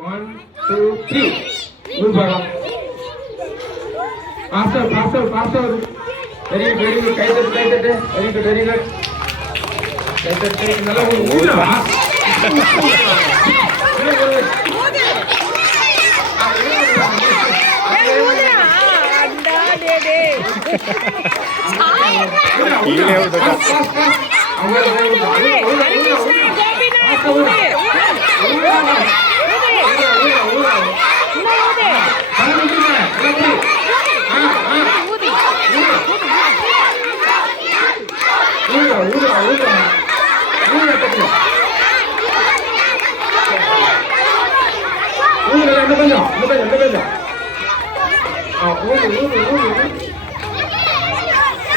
1 2 3 ஊது பாக்கலாம். faster very good கை தட்டு very good கை தட்டு நல்லா ஊதுடா.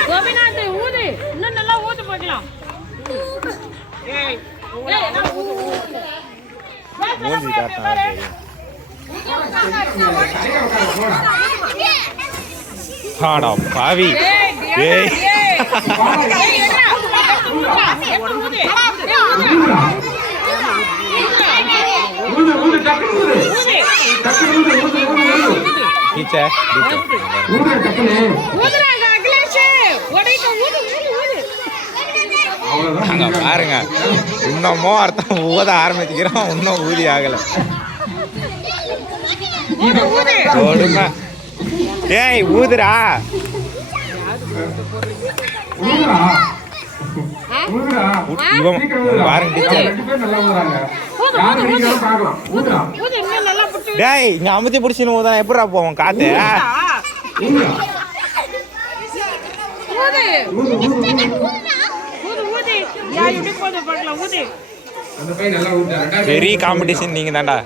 கோபிநாத் ஊது இன்னும் நல்லா ஊது பார்க்கலாம். ஆடா பாவி ஏய் டீச்சர் அங்க பாருங்க இன்னமும் அர்த்தம் ஊத ஆரம்பிச்சுக்கிறோம் இன்னும் ஊதி ஆகல ஓடுங்க ஏய் ஊதுடா இவன் பாருங்க டீச்சர் டேய் இங்க அமுத்தி பிடிச்சின்னு ஊதா எப்படா போவோம் காத்து பெரிய காம்படிஷன் நீங்க தான்டா.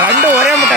ரெண்டு ஒரே முட்டை